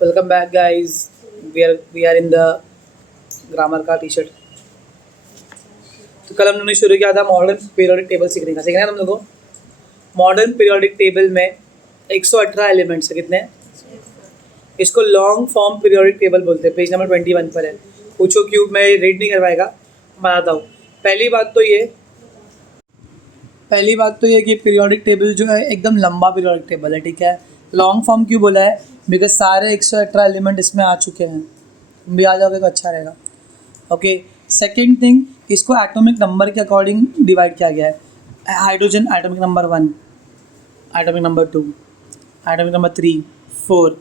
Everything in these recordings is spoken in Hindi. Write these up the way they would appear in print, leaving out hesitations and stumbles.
Welcome back, guys. We are in the grammar का टी शर्ट। तो कल हम लोगों ने शुरू किया था मॉडर्न पीरियोडिक टेबल सीखना है तुम लोगों को। मॉडर्न पीरियोडिक टेबल में 118 एलिमेंट्स है। कितने? इसको लॉन्ग फॉर्म पीरियोडिक टेबल बोलते हैं। पेज नंबर 21 पर है। पूछो क्यों, मैं रीड नहीं कर पाएगा, बताता हूँ। पहली बात तो ये कि पीरियोडिक टेबल जो है एकदम लंबा पीरियोडिक टेबल है, ठीक है। लॉन्ग फॉर्म क्यों बोला है? बिकॉज सारे 118 एलिमेंट इसमें आ चुके हैं। तुम भी आ जाओगे तो अच्छा रहेगा। ओके, सेकेंड थिंग, इसको एटॉमिक नंबर के अकॉर्डिंग डिवाइड किया गया है। Hydrogen atomic number 1, atomic number 2, atomic number 3, 4,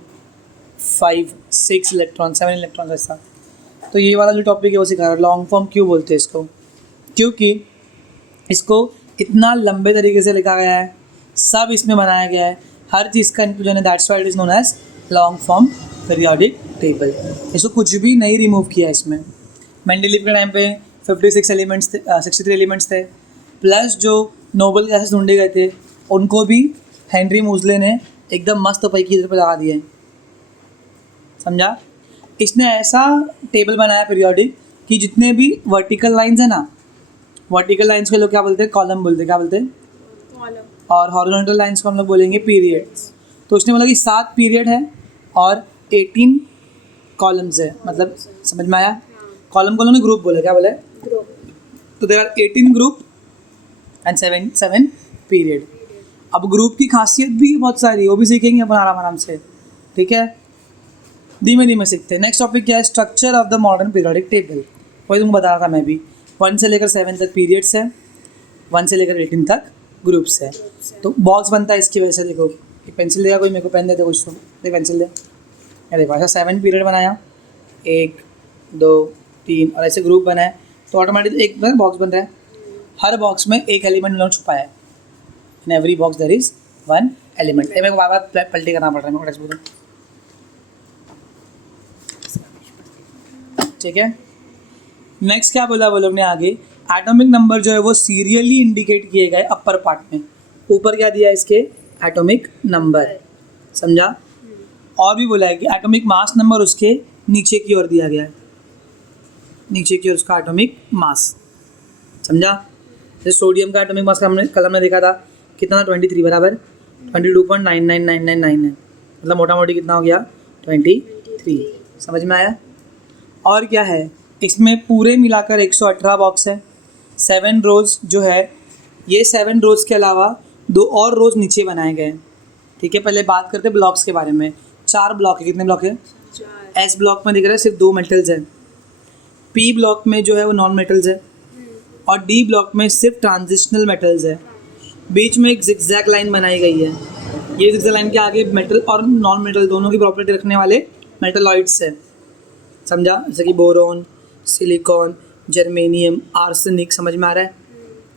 5, 6 electron, 7 electron, ऐसा। तो ये वाला जो टॉपिक है वो सिखा रहा है। लॉन्ग फॉर्म क्यों बोलते हैं इसको? क्योंकि इसको इतना लंबे तरीके से लिखा गया है, सब इसमें बनाया गया है, हर चीज़ का इंक्लूजन है। That's why it is known as long form periodic table. इसको कुछ भी नहीं रिमूव किया इसमें। मेंडलीव के टाइम पे 56 एलिमेंट्स थे, 63 एलिमेंट्स थे, प्लस जो नोबेल गैसेस ढूंढे गए थे उनको भी हेनरी मूजले ने एकदम मस्त पैकी इधर पर लगा दिए। समझा? इसने ऐसा टेबल बनाया पीरियोडिक कि जितने भी वर्टिकल लाइंस है ना, वर्टिकल लाइंस को लोग क्या बोलते हैं? कॉलम बोलते हैं। क्या बोलते हैं? कॉलम। और हॉरिजॉन्टल लाइंस को हम लोग बोलेंगे पीरियड्स। तो उसने बोला कि 7 पीरियड है और 18 कॉलम्स है। मतलब समझ में आया? कॉलम को उन्होंने ग्रुप बोला। क्या बोला? ग्रुप। तो there are 18 group and 7 period. अब ग्रुप की खासियत भी बहुत सारी, वो भी सीखेंगे अपन आराम से, ठीक है। धीमे धीमे सीखते हैं। नेक्स्ट टॉपिक क्या है? Structure of the modern periodic table. वही तुमको बता रहा था मैं भी। 1 से लेकर 7 तक पीरियड्स है, 1 से लेकर 18 तक ग्रुप्स है। तो बॉक्स बनता है इसकी वजह से। देखो, एक पेंसिल देगा कोई, मेरे को पेन देते कुछ, तो देख पेंसिल दे। अरे भाई, 7 पीरियड बनाया, 1 2 3 और ऐसे ग्रुप बनाए, तो ऑटोमेटिक एक बॉक्स बन रहा है। हर बॉक्स में एक एलिमेंट उन्होंने छुपाया है। In every box there is 1 element. मेरे को बार बार पलटी करना पड़ रहा है मेरे को टेक्स्ट बुक, ठीक है। नेक्स्ट क्या बोला वो लोग ने आगे? एटॉमिक नंबर जो है वो सीरियली इंडिकेट किए गए अपर पार्ट में। ऊपर क्या दिया है इसके? Atomic number. समझा? और भी बोला है कि एटॉमिक मास नंबर उसके नीचे की ओर दिया गया है, नीचे की ओर उसका एटॉमिक मास। समझा? जैसे सोडियम का एटॉमिक मास का कल हमने देखा था कितना? 23 बराबर 22.99999 है। मतलब मोटा मोटी कितना हो गया? 23। समझ में आया? और क्या है इसमें? पूरे मिलाकर 118 बॉक्स है। 7 रोज़ जो है, ये 7 रोज़ के अलावा 2 और रोज़ नीचे बनाए गए हैं, ठीक है। पहले बात करते हैं ब्लॉक्स के बारे में। 4 ब्लॉक है। कितने ब्लॉक है? 4। एस ब्लॉक में दिख रहा है सिर्फ 2 मेटल्स हैं। पी ब्लॉक में जो है वो नॉन मेटल्स है, और डी ब्लॉक में सिर्फ ट्रांजिशनल मेटल्स है। बीच में एक जिगजैग लाइन बनाई गई है। ये जिगजैग लाइन के आगे मेटल और नॉन मेटल दोनों की प्रॉपर्टी रखने वाले मेटलॉइड्स है। समझा? जैसे कि बोरोन, सिलिकॉन, जर्मेनियम, आर्सेनिक। समझ में आ रहा है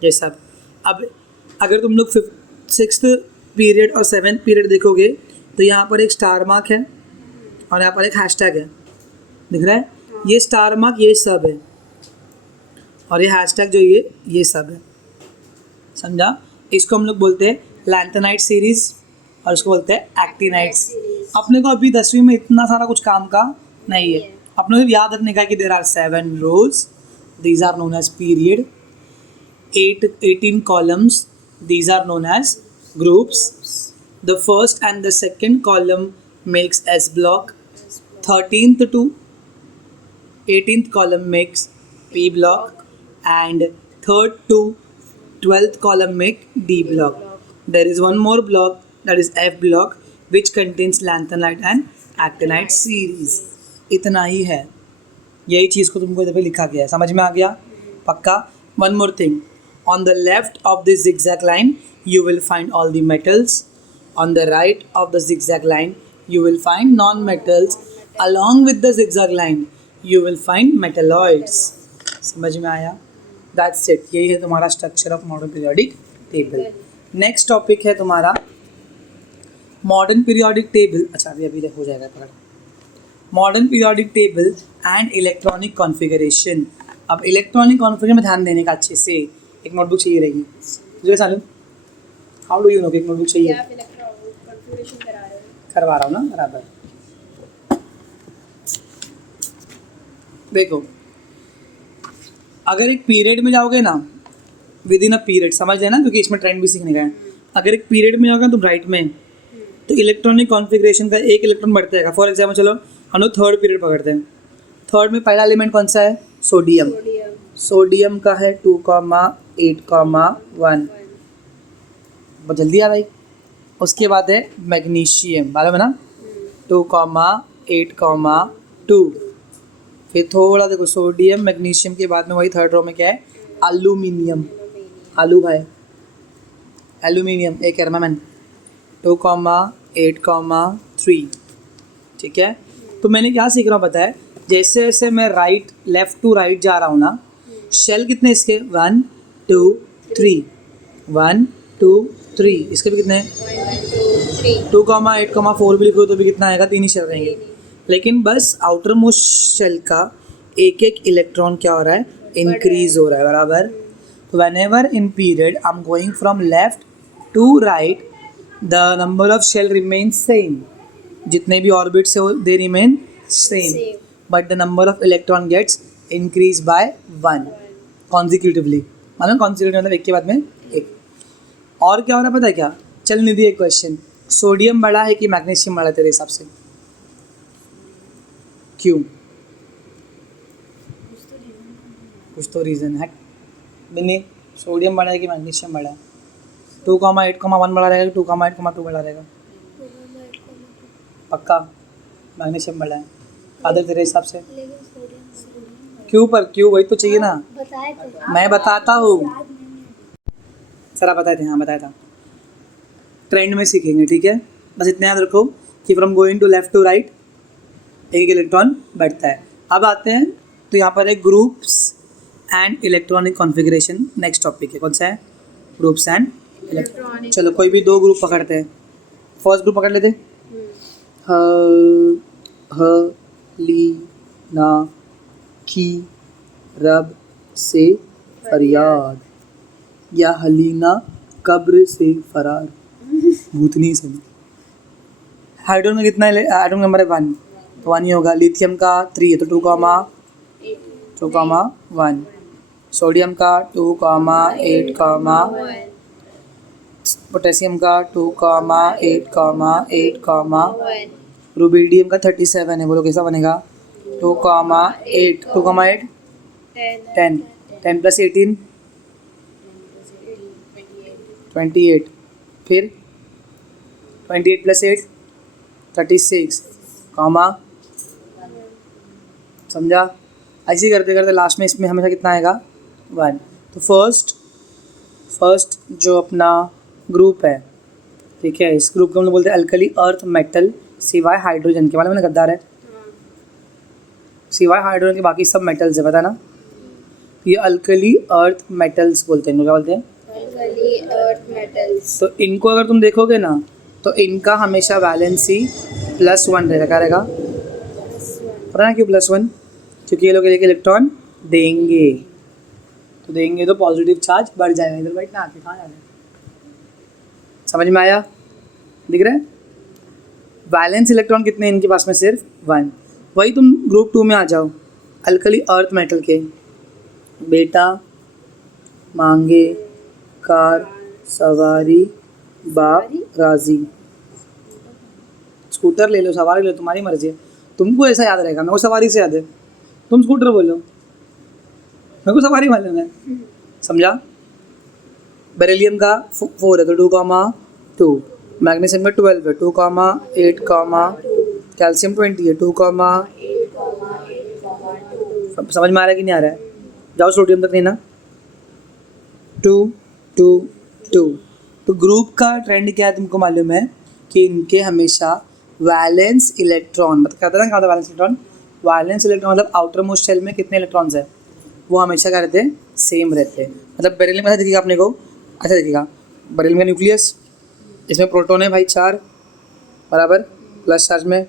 ये सब? अब अगर तुम लोग 6th पीरियड और 7th पीरियड देखोगे तो यहाँ पर एक स्टार मार्क है और यहाँ पर एक हैशटैग है, दिख रहा है? ये स्टार मार्क ये सब है, और ये हैशटैग जो ये सब है। समझा? इसको हम लोग बोलते हैं लैंथेनाइट सीरीज, और इसको बोलते हैं एक्टिनाइट्स। अपने को अभी 10वीं में इतना सारा कुछ काम का नहीं है। अपने को याद रखने का कि there are 7 rows, these are known as period. 18 columns, these are known as groups. The first and the second column makes S block, 13th to 18th column makes P block, and 3rd to 12th column make D block. There is one more block, that is F block, which contains lanthanide and actinide series. इतना ही है। यही चीज़ को तुमको इधर पे लिखा गया है। समझ में आ गया? पक्का? One more thing, on the left of this zigzag line you will find all the metals, on the right of the zigzag line you will find non-metals, along with the zigzag line you will find metalloids. समझ में आया? That's it. यही है तुम्हारा structure of modern periodic table. Next topic है तुम्हारा मॉडर्न पीरियोडिक टेबल। अच्छा, अभी हो जाएगा पकड़। Modern periodic table and electronic configuration. अब इलेक्ट्रॉनिक कॉन्फ़िगरेशन में ध्यान देने का अच्छे से। एक नोटबुक चाहिए रहेगी मुझे। सालू, हाउ डू यू नो कि एक नोटबुक चाहिए? करवा रहा हूँ ना बराबर। देखो, अगर एक पीरियड में जाओगे ना, विद इन अ पीरियड, समझ लेना क्योंकि इसमें ट्रेंड भी सीखने का है। अगर एक पीरियड में जाओगे ना तुम राइट में, तो इलेक्ट्रॉनिक कॉन्फ़िगरेशन का एक इलेक्ट्रॉन बढ़ता जाएगा। फॉर एग्जाम्पल चलो हम लोग थर्ड पीरियड पकड़ते हैं। थर्ड में पहला एलिमेंट कौन सा है? सोडियम। सोडियम का है 2,8,1। बहुत जल्दी आ भाई। उसके बाद है मैग्नीशियम, मालूम है ना, 2,8,2। फिर थोड़ा देखो, सोडियम मैग्नीशियम के बाद में वही थर्ड रो में क्या है? एल्यूमिनियम। आलू भाई, एल्यूमिनियम एक एर्मामेंट, 2,8,3। ठीक है, तो मैंने क्या सीख रहा हूँ पता है? जैसे जैसे मैं राइट लेफ्ट टू राइट जा रहा हूँ ना, शेल कितने इसके? 1 2 3, 1 2 3। इसके भी कितने? 2,8,4 भी लिखो तो भी कितना आएगा? 3 ही शेल रहेंगे। लेकिन बस आउटर मोस्ट शेल का एक एक इलेक्ट्रॉन क्या हो रहा है? इंक्रीज हो रहा है, बराबर। Whenever in period I'm going from left to right, the number of shell remains same. जितने भी ऑर्बिट्स है they remain same, but the number of electron gets increased by 1 consecutively. मालूम consecutively मतलब एक के बाद में एक। और क्या हो रहा है पता है क्या? चल निधि एक क्वेश्चन, सोडियम बड़ा है कि मैग्नीशियम बड़ा है तेरे हिसाब से? क्यों? कुछ तो रीज़न है। बिन्नी, सोडियम बड़ा है कि मैग्नीशियम बड़ा है? 2,8,1 बड़ा रहेगा, 2,8,2 बड़ा रहेगा? पक्का मैग्नीशियम बड़ा है। आदर तेरे हिसाब से क्यों? पर क्यों, वही तो चाहिए ना। मैं बताता हूँ, सर बताए थे, हाँ बताया था। ट्रेंड में सीखेंगे, ठीक है। बस इतना याद रखो कि from going to left to right एक इलेक्ट्रॉन बढ़ता है। अब आते हैं तो यहाँ पर एक groups and electronic configuration next topic है। कौन सा है? Groups and electronic. चलो कोई भी दो ग्रुप पकड़ते हैं। फर्स्ट ग्रुप पकड़ लेते। ह ली ना की रब से फरियाद, या हलीना कब्र से फरार, भूतनी से। हाइड्रोजन में कितना है? एटम नंबर है 1, तो 1 ही होगा। लिथियम का 3 है तो 2,1। सोडियम का 2,8,1। पोटेशियम का 2,8,8। रुबिडियम का 37 है। बोलो कैसा बनेगा? 2,8 10 10 + 18 28। फिर 28 + 8 36, समझा? ऐसे ही करते करते लास्ट में इसमें हमेशा कितना आएगा? 1। तो फर्स्ट जो अपना ग्रुप है, ठीक है, इस ग्रुप को हम लोग बोलते हैं अल्कली अर्थ मेटल, सिवाय हाइड्रोजन के। मालूम है ना, गद्दार है। सिवाय हाइड्रोजन के बाकी सब मेटल्स है, पता ना? ये अल्कली अर्थ मेटल्स बोलते हैं। क्या बोलते हैं? Alkali earth metals. तो इनको अगर तुम देखोगे ना, तो इनका हमेशा वैलेंसी +1 रहेगा। क्या रहेगा? पता ना क्यों +1? क्योंकि ये लोग एक इलेक्ट्रॉन देंगे, तो देंगे तो पॉजिटिव चार्ज बढ़ जाएगा। इधर बैठना, आके कहाँ जाना है? समझ में आया? दिख रहा है? वैलेंस इलेक्ट्रॉन कितने इनके पास में? सिर्फ 1। वही तुम ग्रुप 2 में आ जाओ, अल्कली अर्थ मेटल के। बेटा मांगे कार सवारी, बाप राजी। स्कूटर ले लो, सवारी ले लो, तुम्हारी मर्जी है। तुमको ऐसा याद रहेगा, मेरे को सवारी से याद है। तुम स्कूटर बोलो, मेरे को सवारी मालूम है। समझा? बेरिलियम का 4 है तो 2,2। मैग्नीशियम का 12 है 2,8, कैल्शियम 20 है 2,8। समझ में आ रहा है कि नहीं आ रहा है? जाओ सोडियम तक, नहीं ना? 2 2 2। तो ग्रुप का ट्रेंड क्या है तुमको मालूम है कि इनके हमेशा वैलेंस इलेक्ट्रॉन, मतलब कहता है ना, कहा था वैलेंस इलेक्ट्रॉन। वैलेंस इलेक्ट्रॉन मतलब आउटर मोस्ट शेल में कितने इलेक्ट्रॉन्स है, वो हमेशा क्या रहते हैं? सेम रहते हैं। मतलब बेरिलियम ऐसा दिखेगा अपने को, अच्छा दिखेगा। बेरिलियम का न्यूक्लियस, इसमें प्रोटॉन है भाई 4 बराबर प्लस चार्ज में,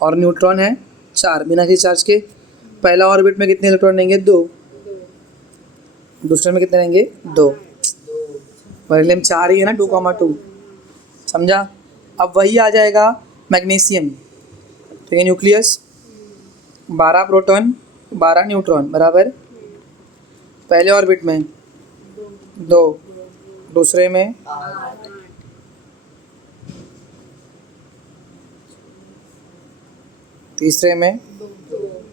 और न्यूट्रॉन है 4 बिना किसी चार्ज के। पहला ऑर्बिट में कितने इलेक्ट्रॉन रहेंगे? 2। दूसरे में कितने रहेंगे? 2। बेरिलियम 4 ही है ना, 2,2। समझा? अब वही आ जाएगा मैग्नीशियम। तो ये न्यूक्लियस, 12 प्रोटॉन, 12 न्यूट्रॉन बराबर पहले ऑर्बिट में 2, दूसरे में 8, तीसरे में 2,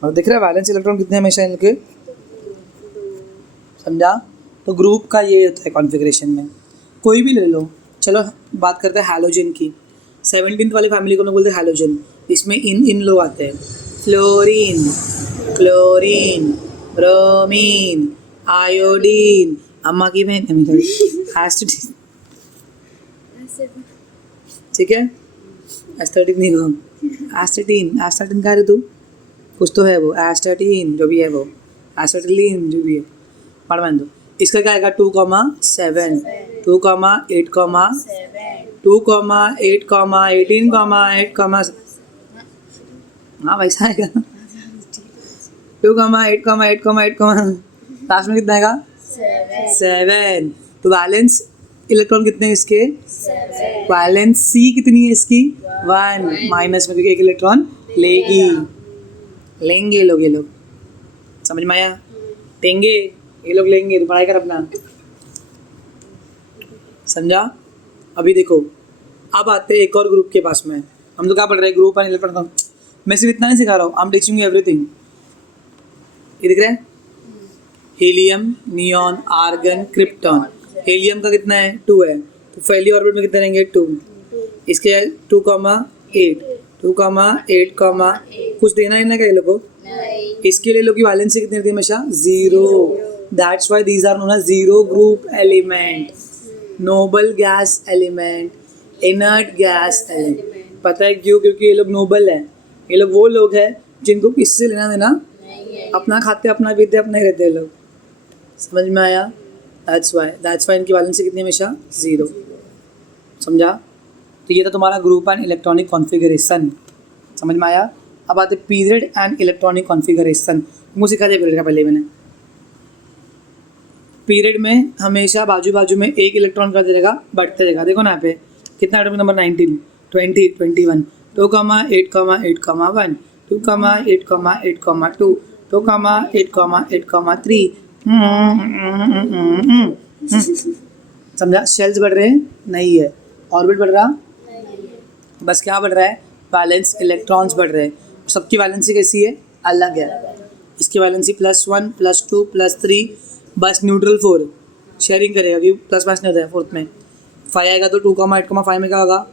और दिख रहा है वैलेंस इलेक्ट्रॉन कितने हमेशा इनके, समझा। तो ग्रुप का ये होता है कॉन्फ़िगरेशन में। कोई भी ले लो, चलो बात करते हैं हैलोजन की। 17th वाली फैमिली को हम लोग बोलते हैं हैलोजन। इसमें इन लोग आते हैं, फ्लोरीन, क्लोरीन, ब्रोमीन, आयोडीन, अम्मा की बहन एस्टेटिक, ठीक है, एस्थेटिक नहीं हो, एस्टेटीन, एस्टेटिन का तू कुछ तो है वो, एस्टेटीन जो भी है वो, एस्टेटिलीन जो भी है, पढ़ मान दो। इसका क्या आएगा 2,7, 2,8, 2,8, 8, हाँ वैसा आएगा 2,8, लास्ट में कितना आएगा 7। तो वैलेंस इलेक्ट्रॉन कितने हैं इसके, वैलेंस सी कितनी है इसकी 1, माइनस में क्योंकि एक इलेक्ट्रॉन लेंगे ये लोग समझ में आया, देंगे ये लोग, लेंगे तो पढ़ाई कर अपना, समझा। अभी देखो अब आते हैं एक और ग्रुप के पास में। हम तो क्या पढ़ रहे हैं, ग्रुप एंड इलेक्ट्रॉन। मैं सिर्फ इतना नहीं सिखा रहा हूँ, I am teaching you everything. ये दिख रहा है, हीलियम, नियॉन, आर्गन, क्रिप्टॉन। हीलियम का कितना है 2 है, तो पहली ऑर्बिट में कितने रहेंगे 2। इसके 2,8, 2,8, कुछ देना है ना क्या ये लोग को, इसके लिए लोग की वैलेंसी कितनी रहती है हमेशा 0। That's why these are known as zero group element, noble gas element, inert gas element. पता है क्यों, क्योंकि ये लोग नोबल है, ये लोग वो लोग हैं जिनको किससे लेना देना, अपना खाते अपना पीते अपना ही रहते हैं लोग, समझ में आया। दैट्स वाई इनकी वैलेंसी कितनी हमेशा 0, समझा। तो ये था तुम्हारा ग्रुप एंड इलेक्ट्रॉनिक कॉन्फ़िगरेशन, समझ में आया। अब आते पीरियड एंड इलेक्ट्रॉनिक कॉन्फ़िगरेशन। तुमको सिखा दिया पीरियड का पहले मैंने। पीरियड में हमेशा बाजू बाजू में एक इलेक्ट्रॉन का देगा, बढ़ते रहेगा। देखो ना यहाँ पे कितना एटॉमिक नंबर 19, 20, 21, 2,8, 1, 2,8, 2, 2,8, 3। समझा, शेल्स बढ़ रहे हैं नहीं है, ऑर्बिट बढ़ रहा, बस क्या बढ़ रहा है, वैलेंस इलेक्ट्रॉन्स बढ़ रहे हैं। सबकी वैलेंसी कैसी है, अलग है। इसकी वैलेंसी +1, +2, +3, बस न्यूट्रल 4 शेयरिंग करेगा कि प्लस माइनस नहीं होता है। फोर्थ में 5 आएगा तो 2,8,5 में क्या होगा,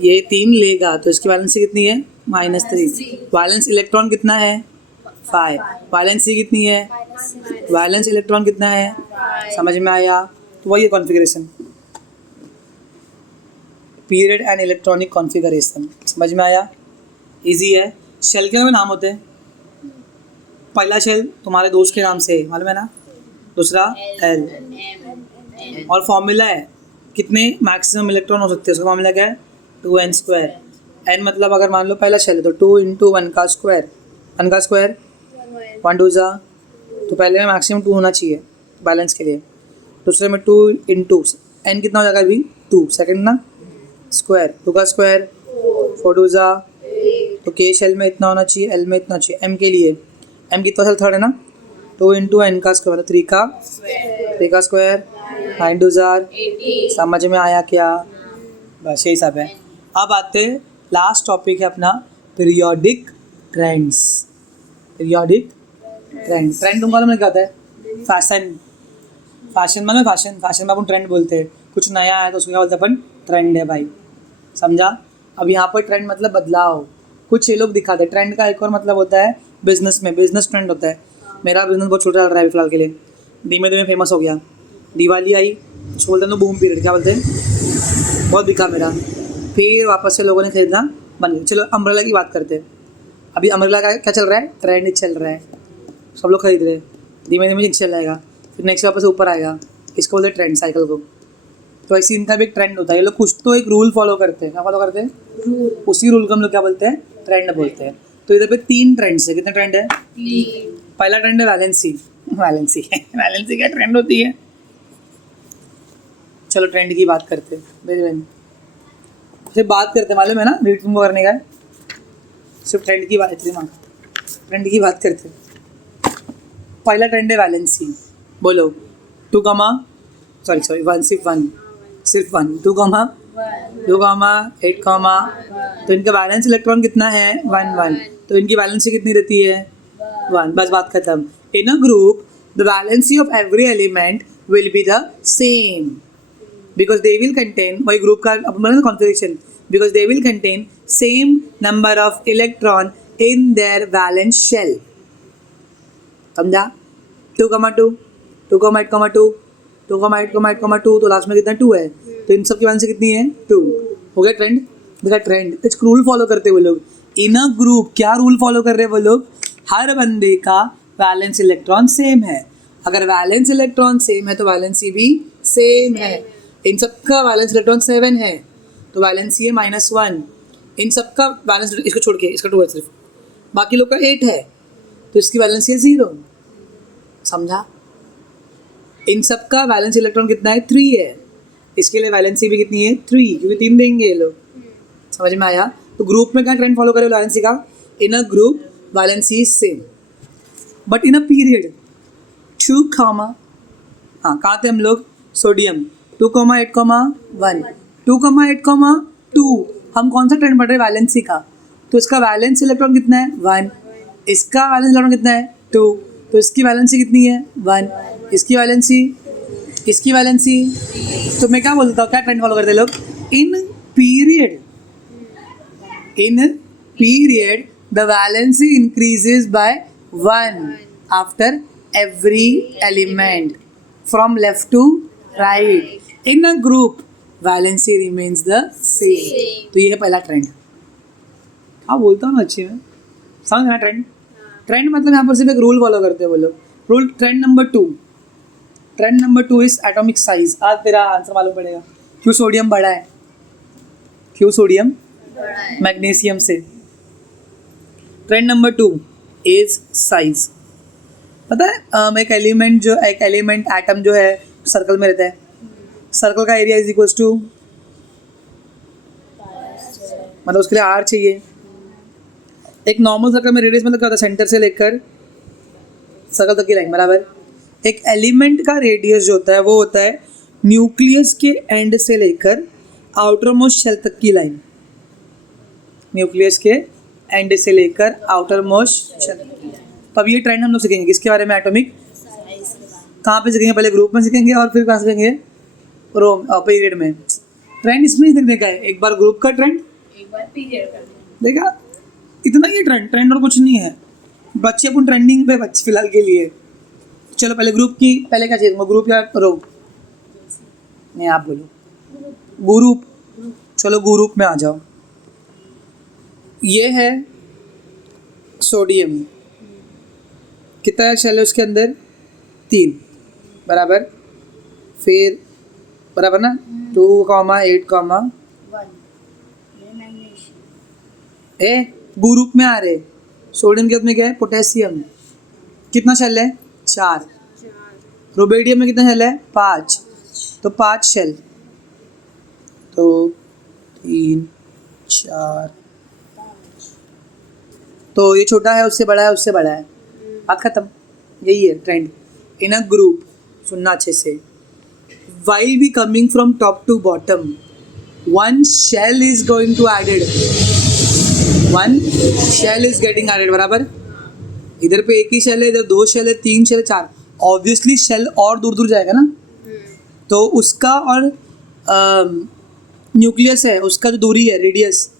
ये 3 लेगा तो इसकी वैलेंसी कितनी है -3। वैलेंस इलेक्ट्रॉन कितना है 5, वैलेंसी कितनी है, वैलेंस इलेक्ट्रॉन कितना है, समझ में आया। तो वही है configuration, period and electronic configuration, समझ में आया, इजी है। शेल के नाम होते हैं, पहला शेल तुम्हारे दोस्त के नाम से मालूम है ना, दूसरा L, और फॉर्मूला है कितने मैक्सिमम इलेक्ट्रॉन हो सकते हैं, उसका फॉर्मूला क्या है 2n²। n मतलब अगर मान लो पहला शेल है तो 2 × 1 का स्क्वायर, 1 का स्क्वायर 1 2 जा, तो पहले में मैक्सिमम 2 होना चाहिए बैलेंस के लिए। दूसरे में 2 × n कितना हो जाएगा अभी 2, सेकंड ना स्क्वायर, 2 का स्क्वायर 4 2 जा, तो के शेल में इतना होना चाहिए, एल में इतना चाहिए। एम के लिए एम कितना शेल थर्ड है ना, 2 × n का स्क्वायर 3 का स्क्वायर 9 2 जार, समझ में आया क्या, बस यही सब है। अब आते हैं लास्ट टॉपिक है अपना पीरियोडिक ट्रेंड्स। पीरियोडिक ट्रेंड तुमको मालूम है क्या होता है, फैशन मतलब फैशन में अपन ट्रेंड बोलते हैं, कुछ नया है तो उसको क्या बोलते हैं अपन, ट्रेंड है भाई, समझा। अब यहाँ पर ट्रेंड मतलब बदलाव, कुछ ये लोग दिखाते हैं। ट्रेंड का एक और मतलब होता है बिजनेस में, बिजनेस ट्रेंड होता है। मेरा बिजनेस बहुत छोटा चल रहा है फिलहाल के लिए, धीमे धीमे फेमस हो गया, दिवाली आई उसको बोलते हैं बूम पीरियड, क्या बोलते हैं, बहुत बिका मेरा, फिर वापस से लोगों ने खरीदना बन गया। चलो अम्ब्रेला की बात करते हैं। अभी अम्ब्रेला का क्या चल रहा है, ट्रेंड चल रहा है, सब लोग खरीद रहे हैं, धीमे धीमे नीचे चल जाएगा, फिर नेक्स्ट वापस ऊपर आएगा, इसको बोलते हैं ट्रेंड साइकिल को। तो ऐसे इनका भी एक ट्रेंड होता है, ये लोग कुछ तो एक रूल फॉलो करते हैं, क्या फॉलो करते हैं, उसी रूल को हम लोग क्या बोलते हैं, ट्रेंड बोलते हैं। तो इधर पे 3 ट्रेंड्स है, कितने ट्रेंड है, पहला ट्रेंड है वैलेंसी वैलेंसी क्या ट्रेंड होती है। चलो ट्रेंड की बात करते हैं, मेरी बहन सिर्फ बात करते हैं, मालूम है ना रीड तुमको करने का है, सिर्फ ट्रेंड की बात, ट्रेंड की बात करते हैं। पहला ट्रेंड है वैलेंसी, बोलो 2 कमा सॉरी 1 सिर्फ 1 2 कमा 8 कमा, तो इनका बैलेंस इलेक्ट्रॉन कितना है 1 1, तो इनकी वैलेंसी कितनी रहती है 1, बस बात खत्म। In a group the valency of every element will be the same because they will contain, वही ग्रुप का अपन configuration, because they will contain same number of electron in their valence shell, समझा? 2 कमा 2 2 कमा 8 कमा 2 2 कमा 8 कमा 8 कमा 2, तो लास्ट में कितना 2 है, तो इन सब की वैलेंसी कितनी है 2। हो गया ट्रेंड, देखा ट्रेंड, एक रूल फॉलो करते वो लोग इन अ ग्रुप, क्या रूल फॉलो कर रहे हैं वो लोग, हर बंदे का वैलेंस इलेक्ट्रॉन सेम है, अगर वैलेंस इलेक्ट्रॉन सेम है तो वैलेंसी भी सेम है। इन सब का वैलेंस इलेक्ट्रॉन 7 है तो वैलेंसी है -1, इन सब का वैलेंस, इसको छोड़ के इसका 2 है सिर्फ, बाकी लोग का 8 है तो इसकी वैलेंसी है 0, समझा? इन सब का वैलेंस इलेक्ट्रॉन कितना है 3 है, इसके लिए वैलेंसी भी कितनी है 3, क्योंकि 3 देंगे ये लोग, समझ में आया? तो ग्रुप में क्या ट्रेंड फॉलो करे वैलेंसी का, in a group valency is same but in a period 2 comma, हाँ कहाँ थे हम लोग, सोडियम 2 कमा 8 कमा 1 2 कमा 8 कमा 2, हम कौन सा ट्रेंड पढ़ रहे हैं वैलेंसी का, तो इसका वैलेंस इलेक्ट्रॉन कितना है 1, इसका वैलेंस इलेक्ट्रॉन कितना है 2, तो इसकी वैलेंसी कितनी है 1, इसकी वैलेंसी तो मैं क्या बोलता हूँ, क्या ट्रेंड फॉलो करते हैं लोग, in period the valency increases by 1 after every element from left to right, in a group valency remains the same, तो ये है पहला ट्रेंड। हाँ बोलता हूँ अच्छे में, समझ ना ट्रेंड, ट्रेंड मतलब यहाँ पर सिर्फ एक रूल फॉलो करते हैं वो लोग, rule trend number 2 is atomic size, आज तेरा आंसर मालूम पड़ेगा, क्यों सोडियम बड़ा है, क्यों सोडियम मैग्नीशियम से। ट्रेंड नंबर 2 इज साइज, पता है एक एलिमेंट एटम जो है सर्कल में रहता है, सर्कल का एरिया इज इक्वल्स टू, मतलब उसके लिए R चाहिए, एक नॉर्मल सर्कल में रेडियस मतलब क्या होता है, सेंटर से लेकर सर्कल तक की लाइन बराबर, एक एलिमेंट का रेडियस जो होता है वो होता है न्यूक्लियस के एंड से लेकर आउटर मोस्ट शेल तक की लाइन, न्यूक्लियस के एंड से लेकर आउटर मोस्ट शेल। तो अब ये ट्रेंड हम लोग सीखेंगे किसके बारे में, एटॉमिक, कहाँ पे सीखेंगे, पहले ग्रुप में सीखेंगे और फिर कहाँ सीखेंगे पीरियड में। ट्रेंड इसमें ही देखने का है, एक बार ग्रुप का ट्रेंड, एक बार पीरियड का, देखा इतना ही ट्रेंड और कुछ नहीं है, बच्चे अपन ट्रेंडिंग पे बच्चे फिलहाल के लिए। चलो पहले ग्रुप की, पहले क्या चाहिए, ग्रुप या रो, नहीं आप बोलो ग्रुप, चलो ग्रुप में आ जाओ। ये है सोडियम, कितना शेल है उसके अंदर 3 बराबर, फिर बराबर ना 2 कॉमा 8 कॉमा 1 ए ग्रुप में आ रहे, सोडियम के में क्या है पोटेशियम, कितना शेल है 4, रुबिडियम में कितना शेल है 5, तो 5 शेल, तो 3 4, तो ये छोटा है उससे बड़ा है उससे बड़ा है, बात खत्म, यही है ट्रेंड इन अ ग्रुप। सुनना अच्छे से, while we coming from top to bottom, one shell is going to added, one shell is getting added बराबर, इधर पे एक ही शेल है, इधर 2 शेल है, 3 शेल है, 4, ऑब्वियसली शेल और दूर दूर जाएगा ना, तो उसका और न्यूक्लियस है उसका जो दूरी है रेडियस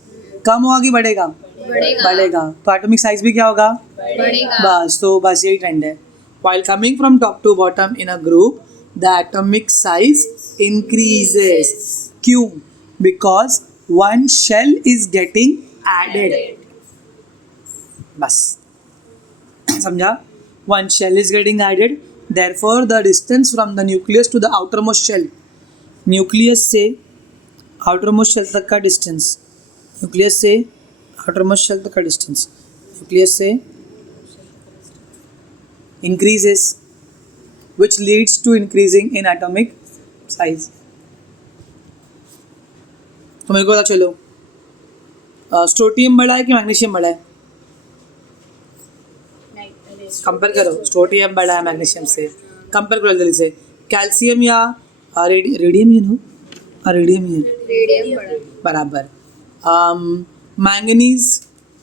कम होगा कि बढ़ेगा, बढ़ेगा, तो एटॉमिक साइज भी क्या होगा, बढ़ेगा, बस, तो बस यही ट्रेंड है। While coming from top to bottom in a group, the atomic size increases. क्यों? Because one shell is getting added. बस समझा? One shell is getting added. Therefore, the distance from the nucleus to the outermost shell, nucleus से outermost shell तक का distance, nucleus से outermost shell तक का distance, nucleus से increases, which leads to increasing in atomic size. तो मेरे को पता चलो स्ट्रोटियम बड़ा है कि मैग्नीशियम बड़ा है, कंपेयर करो, स्टोडियम बड़ा है मैग्नीशियम से, कंपेयर करो जल्दी से। कैल्शियम या रेडियम ही नो, रेडियम ही है रेडियम बड़ा बराबर। मैंगनीज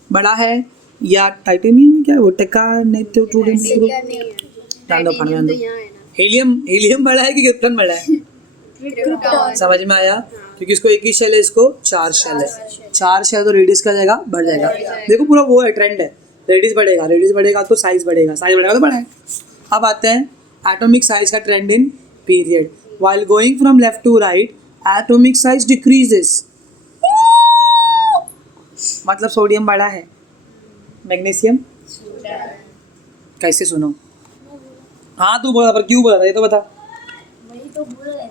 बड़ा है या टाइटेनियम, क्या है वो, टेका नेट्रोडियम डाल दो पानी में दो। हीलियम बड़ा है कि क्रिप्टन बड़ा है? क्रिप्टॉन समझ में आया? क्योंकि इसको एक ही शेल है, इसको 4 शेल है। 4 शेल तो रेडियस का जाएगा, बढ़ जाएगा। देखो पूरा वो है, ट्रेंड है, रेडियस बढ़ेगा तो साइज बढ़ेगा तो बड़ा है। अब आते हैं एटॉमिक साइज का trend in period. While going from left to right atomic size decreases, मतलब सोडियम बड़ा है, मैग्नीशियम कैसे सुनो? हाँ तू बोला, पर क्यों बोला था ये तो बता।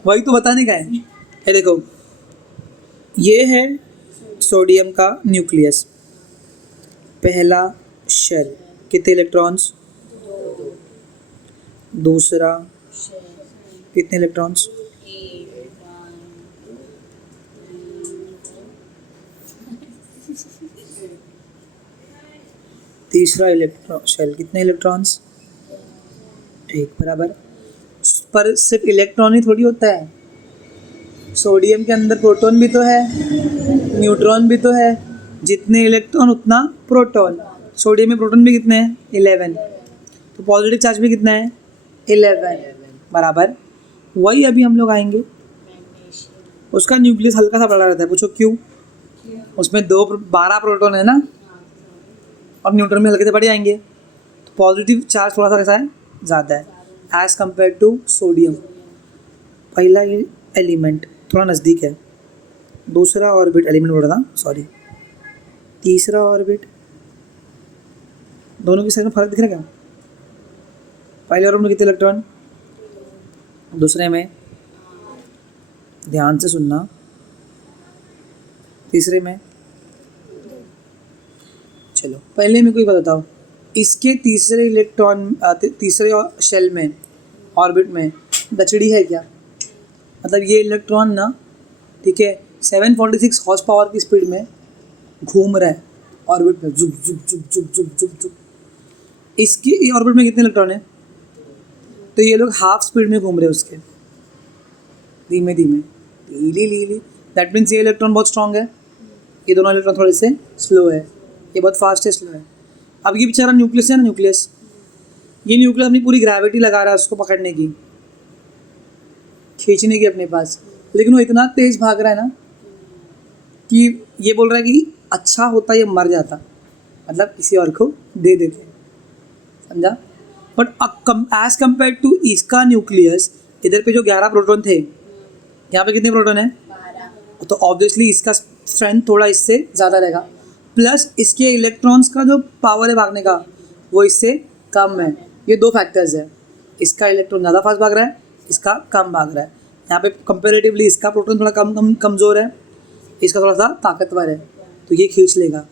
वही तो बताने का है। ये देखो, ये है सोडियम का न्यूक्लियस, पहला शेल, कितने इलेक्ट्रॉन्स? दूसरा कितने इलेक्ट्रॉन्स? तीसरा इलेक्ट्रॉन शेल, कितने इलेक्ट्रॉन्स? 1 बराबर। पर सिर्फ इलेक्ट्रॉन ही थोड़ी होता है, सोडियम के अंदर प्रोटॉन भी तो है, न्यूट्रॉन भी तो है। जितने इलेक्ट्रॉन उतना प्रोटॉन। सोडियम में प्रोटॉन भी कितने हैं? 11। तो पॉजिटिव चार्ज भी कितना है? 11 बराबर। वही अभी हम लोग आएंगे, उसका न्यूक्लियस हल्का सा बड़ा रहता है। पूछो क्यों? उसमें 12 प्रोटॉन है ना, और न्यूट्रॉन में हल्के से बढ़ जाएंगे, तो पॉजिटिव चार्ज थोड़ा सा कैसा है? ज़्यादा है एज़ कम्पेयर टू सोडियम। पहला ये एलिमेंट थोड़ा नज़दीक है, दूसरा ऑर्बिट एलिमेंट बोल रहा था, सॉरी, तीसरा ऑर्बिट, दोनों की साइड में फर्क दिख रहा है क्या? पहले ऑर्बिट में कितने इलेक्ट्रॉन, दूसरे में, ध्यान से सुनना, तीसरे में। चलो पहले में कोई बताओ, इसके तीसरे इलेक्ट्रॉन तीसरे शेल में, ऑर्बिट में बचड़ी है क्या? मतलब ये इलेक्ट्रॉन ना, ठीक है, 746 हॉर्स पावर की स्पीड में घूम रहा है ऑर्बिट में, जुक जुक जुक जुक जुक जुक जुक। इसकी ऑर्बिट में कितने इलेक्ट्रॉन है? तो ये लोग हाफ स्पीड में घूम रहे हैं उसके, धीमे धीमे, लीली। दैट मीन्स ये इलेक्ट्रॉन बहुत स्ट्रांग है, ये दोनों इलेक्ट्रॉन थोड़े से स्लो है, ये बहुत फास्ट है, स्लो है। अब ये बेचारा न्यूक्लियस है ना, न्यूक्लियस, ये न्यूक्लियस अपनी पूरी ग्रेविटी लगा रहा है उसको पकड़ने की, खींचने की अपने पास, लेकिन वो इतना तेज भाग रहा है ना कि ये बोल रहा है कि अच्छा होता ये मर जाता, मतलब किसी और को दे देते, समझा? बट एज कम्पेयर टू इसका न्यूक्लियस, इधर पे जो 11 प्रोटॉन थे, यहाँ पे कितने प्रोटॉन है? 12। तो ऑब्वियसली इसका स्ट्रेंथ थोड़ा इससे ज़्यादा रहेगा, प्लस इसके इलेक्ट्रॉन्स का जो पावर है भागने का वो इससे कम है। ये 2 फैक्टर्स है, इसका इलेक्ट्रॉन ज़्यादा फास्ट भाग रहा है, इसका कम भाग रहा है। यहाँ पे कंपेरेटिवली इसका प्रोटॉन थोड़ा कमज़ोर है, इसका थोड़ा सा ताकतवर है, तो ये खींच लेगा।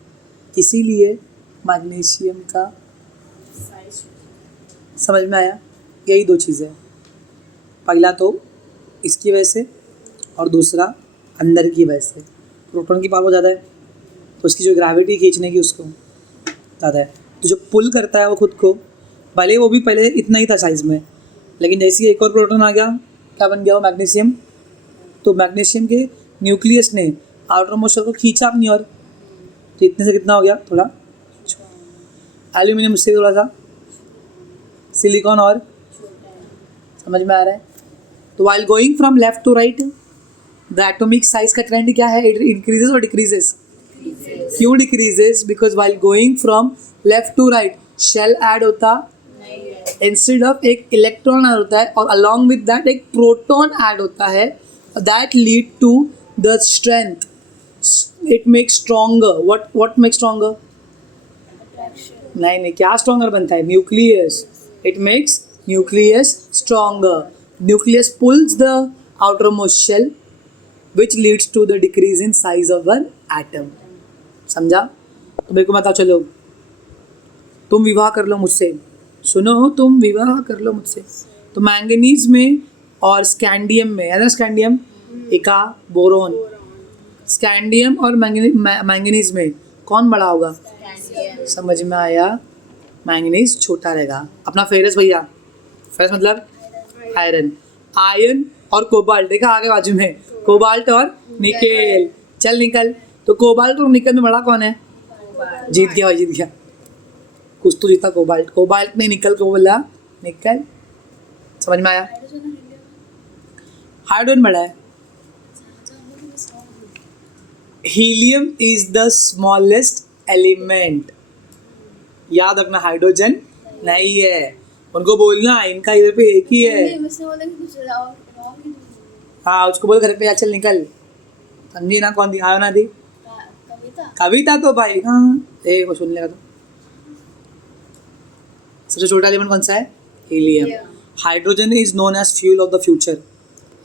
इसीलिए मैग्नीशियम का, समझ में आया? यही 2 चीज़ें, पहला तो इसकी वजह से और दूसरा अंदर की वजह से। प्रोटॉन की पावर ज़्यादा है तो उसकी जो ग्रेविटी खींचने की उसको ज़्यादा है, तो जो पुल करता है वो खुद को, भले वो भी पहले इतना ही था साइज़ में, लेकिन जैसे ही एक और प्रोटॉन आ गया, क्या बन गया वो? मैग्नीशियम। तो मैग्नीशियम के न्यूक्लियस ने आउटर मोस्ट शेल को खींचा अपनी ओर, तो इतने से कितना हो गया? थोड़ा। एल्यूमिनियम से थोड़ा सा, सिलिकॉन और, समझ में आ रहा है? तो while going from left to right, the atomic size का ट्रेंड क्या है? इट इंक्रीजेस और डिक्रीजेस? क्यों decreases? Because while going from left to right shell add होता, इंस्टेड ऑफ एक इलेक्ट्रॉन ऐड होता है, और अलॉन्ग विद दैट एक प्रोटॉन ऐड होता है, that lead to the strength, it makes stronger. What makes stronger? नहीं, क्या स्ट्रॉन्गर बनता है? Nucleus. It makes nucleus stronger. Nucleus pulls the outermost shell which leads to the decrease in size of an atom। समझा? तो मेरे को बताओ, चलो तुम विवाह कर लो मुझसे, सुनो, तुम विवाह कर लो मुझसे। तो मैंगनीज में और स्कैंडियम में, है ना, स्कैंडियम एका बोरोन, स्कैंडियम और मैंगनीज में कौन बड़ा होगा? समझ में आया? मैंगनीज छोटा रहेगा। अपना फेरस भैया, फेरस मतलब आयरन, आयरन और कोबाल्ट देखा आगे बाजू में, कोबाल्ट और निकेल। चल निकल, तो कोबाल्ट और निकल में बड़ा कौन है? जीत गया भाई, जीत गया। कुछ तो जीता कोबाल्ट, कोबाल्ट ने निकल को बोला निकल। समझ में आया? हाइड्रोजन बड़ा है। Helium is the smallest element. याद रखना, हाइड्रोजन नहीं है। उनको बोलना इनका इधर पे एक ही है। हाँ उसको बोल करेक्ट है, चल निकल। समझी ना? कौन थी? आयो ना थी कविता तो भाई। हाँ एक को सुन लेगा तो। सबसे छोटा एलिमेंट कौन सा है? Helium. Hydrogen is known as fuel of the future.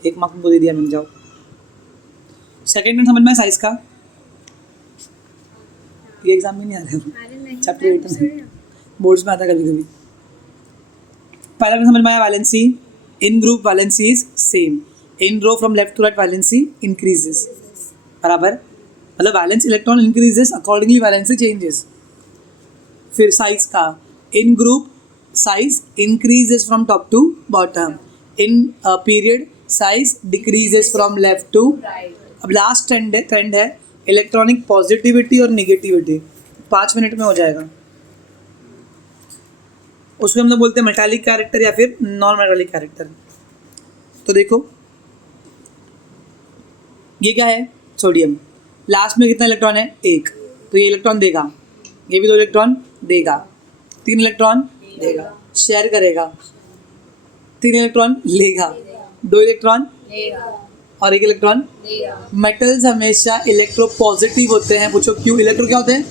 एक मार्क को दे दिया, मिल जाओ। सेकेंड में समझ में साइज का, ये एग्जाम में नहीं आता है, चैप्टर 8 में बोर्ड्स में आता है कभी कभी। पहला में समझ में आया, valency. In group valency is same, in row from left to right valency increases. बराबर, मतलब valence electron increases accordingly valency changes. फिर साइज का, in group size increases from top to bottom, in period size decreases from left to. अब लास्ट ट्रेंड है इलेक्ट्रॉनिक पॉजिटिविटी और निगेटिविटी। 5 मिनट में हो जाएगा। उसको हम लोग बोलते हैं मेटालिक कैरेक्टर या फिर नॉन मेटालिक कैरेक्टर। तो देखो ये क्या है? सोडियम। लास्ट में कितना इलेक्ट्रॉन है? 1। तो ये इलेक्ट्रॉन देगा, ये भी 2 इलेक्ट्रॉन देगा, 3 इलेक्ट्रॉन देगा, शेयर करेगा, 3 इलेक्ट्रॉन लेगा, 2 इलेक्ट्रॉन और 1 इलेक्ट्रॉन। मेटल्स हमेशा इलेक्ट्रो पॉजिटिव होते हैं। पूछो क्यों? इलेक्ट्रो क्या होते हैं?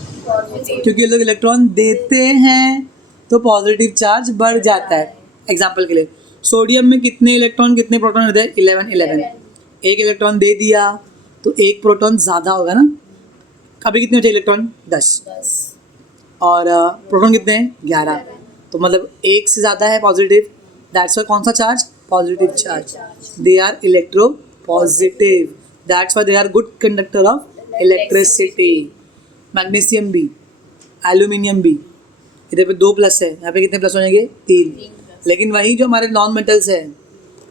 क्योंकि ये लोग इलेक्ट्रॉन देते हैं तो पॉजिटिव चार्ज बढ़ जाता है। एग्जाम्पल के लिए सोडियम में कितने इलेक्ट्रॉन कितने प्रोटॉन होते हैं? 11। 1 इलेक्ट्रॉन दे दिया तो 1 प्रोटॉन ज़्यादा होगा ना। अभी कितने होते हैं इलेक्ट्रॉन? 10। और प्रोटॉन कितने हैं? 11। तो मतलब 1 से ज़्यादा है पॉजिटिव, दैट्स वाई कौन सा charge? Positive charge. They are electropositive, that's why they are good conductor of electricity. Magnesium भी, एल्यूमिनियम भी, इधर पे 2 प्लस है, यहाँ पे कितने प्लस हो जाएंगे? 3। लेकिन वही जो हमारे नॉन मेटल्स है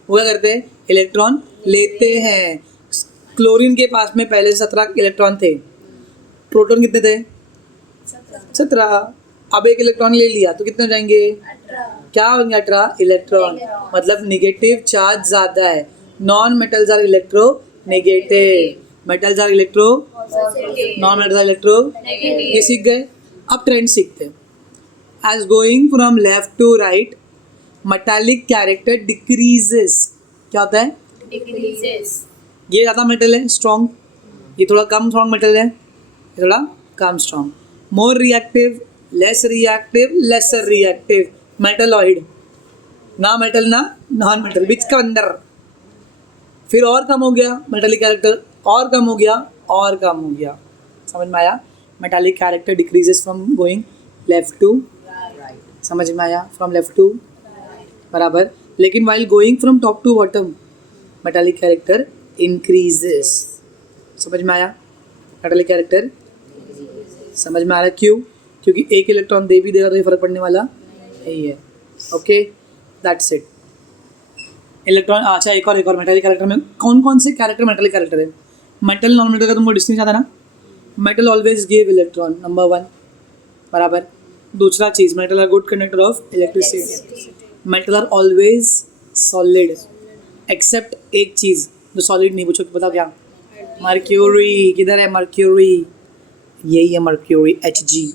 वो क्या करते हैं? इलेक्ट्रॉन लेते हैं। क्लोरीन के पास में पहले 17 इलेक्ट्रॉन थे, प्रोटॉन कितने थे? 17। अब 1 इलेक्ट्रॉन ले लिया तो कितने हो जाएंगे? 18। क्या होंगे? 18 इलेक्ट्रॉन। मतलब निगेटिव चार्ज ज़्यादा है। Non metals are electronegative, metals are electro, non metals are electro. ये सीख गए। अब ट्रेंड सीखते हैं। As going from left to right metallic character decreases. क्या होता है? डिक्रीजेस। ये ज़्यादा मेटल है स्ट्रॉन्ग, ये थोड़ा कम स्ट्रॉन्ग मेटल है, ये थोड़ा कम strong. More reactive, less reactive, lesser reactive. Metalloid, ना मेटल ना नॉन मेटल, बीच का अंदर। फिर और कम हो गया मेटालिक कैरेक्टर, और कम हो गया, और कम हो गया। समझ में आया? Metallic character decreases from going left to right. समझ में आया? फ्रॉम लेफ्ट टू बराबर। लेकिन while going from top to bottom metallic character increases. समझ में आया? मेटालिक कैरेक्टर समझ में आ रहा है? क्यों? क्योंकि 1 इलेक्ट्रॉन दे भी देगा तो ये फर्क पड़ने वाला यही है। Okay, that's it. इलेक्ट्रॉन। अच्छा एक और मेटालिक कैरेक्टर में कौन कौन से कैरेक्टर मेटालिक कैरेक्टर है? मेटल नॉन मेटल का तुमको डिस्टिंक्शन आता है ना। Metal always give electron, number 1 बराबर। दूसरा चीज़, metal are good conductor of electricity. Metal are always solid, except एक चीज़ जो सॉलिड नहीं। पूछो पता क्या? मर्क्यूरी। किधर है मर्क्यूरी? यही है mercury, Hg।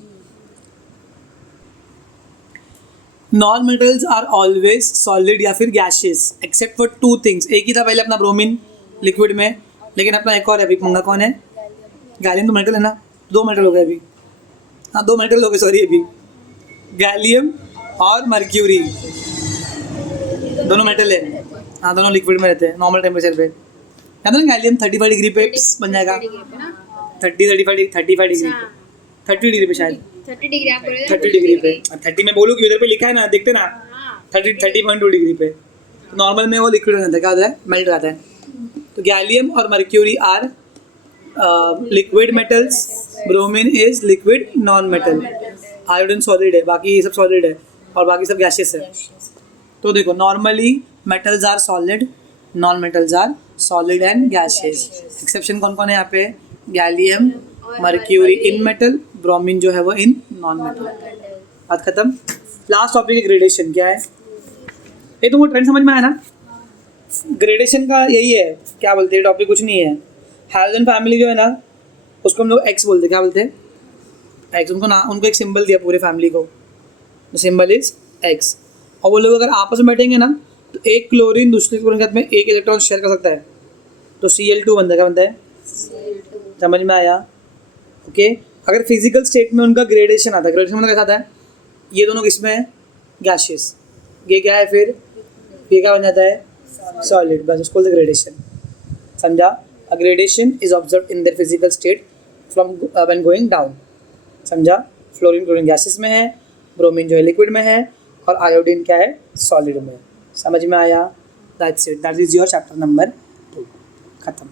Non metals are always solid या फिर गैशियस एक्सेप्ट फॉर 2 थिंग्स। एक ही था पहले अपना ब्रोमीन लिक्विड में, लेकिन अपना एक और है अभी मंगा कौन है? गैलियम। तो मेटल है ना, 2 मेटल हो गए अभी। हाँ 2 मेटल हो गए, सॉरी। अभी गैलियम और मर्क्यूरी दोनों मेटल है। हाँ दोनों लिक्विड में रहते हैं नॉर्मल टेम्परेचर पे। याद है ना? गैलियम 35 डिग्री पे बन जाएगा। 35 डिग्री, 30 डिग्री पे शायद, 30 डिग्री आप बोल रहे 30 डिग्री पे। 30 में बोलूँ कि उधर पे लिखा है ना, देखते ना, 30.2 डिग्री पे। तो नॉर्मल में वो लिक्विड हो जाता है, क्या होता है? मेल्ट हो जाता है। तो गैलियम और mercury are liquid metals, bromine is liquid non metal. Iodine solid है, बाकी ये सब सॉलिड है और बाकी सब गैसेस है। तो देखो normally metals are solid, non metals are solid and gases. Exception कौन कौन है यहाँ पे? Gallium, mercury in metal, bromine जो है वो इन नॉन मेटल। बात खत्म। लास्ट टॉपिक है ग्रेडेशन। क्या है ये? तुमको ट्रेंड समझ में आया ना? ग्रेडेशन का यही है, क्या बोलते हैं टॉपिक, कुछ नहीं है। हैलोजन फैमिली जो है ना उसको हम लोग एक्स बोलते हैं। क्या बोलते हैं? एक्स। उनको एक सिंबल दिया पूरे फैमिली को, द सिंबल इज एक्स। और वो लोग अगर आपस में बैठेंगे ना तो एक क्लोरीन दूसरे क्लोरीन के साथ में एक इलेक्ट्रॉन शेयर कर सकता है, तो Cl2 बनता है। क्या बनता है? समझ में आया? ओके। अगर फिजिकल स्टेट में उनका ग्रेडेशन आता है, ग्रेडेशन मतलब कैसा आता है? ये दोनों किसमें है? गैशियस। ये क्या है फिर? ये क्या बन जाता है? सॉलिड। बस उसको बोलते ग्रेडेशन। समझा? A gradation is observe in their physical state from when going down. समझा? फ्लोरीन क्लोरीन गैसेस में है, ब्रोमीन जो है लिक्विड में है, और आयोडीन क्या है? सॉलिड में। समझ में आया? That's it, that is your chapter number 2। खत्म।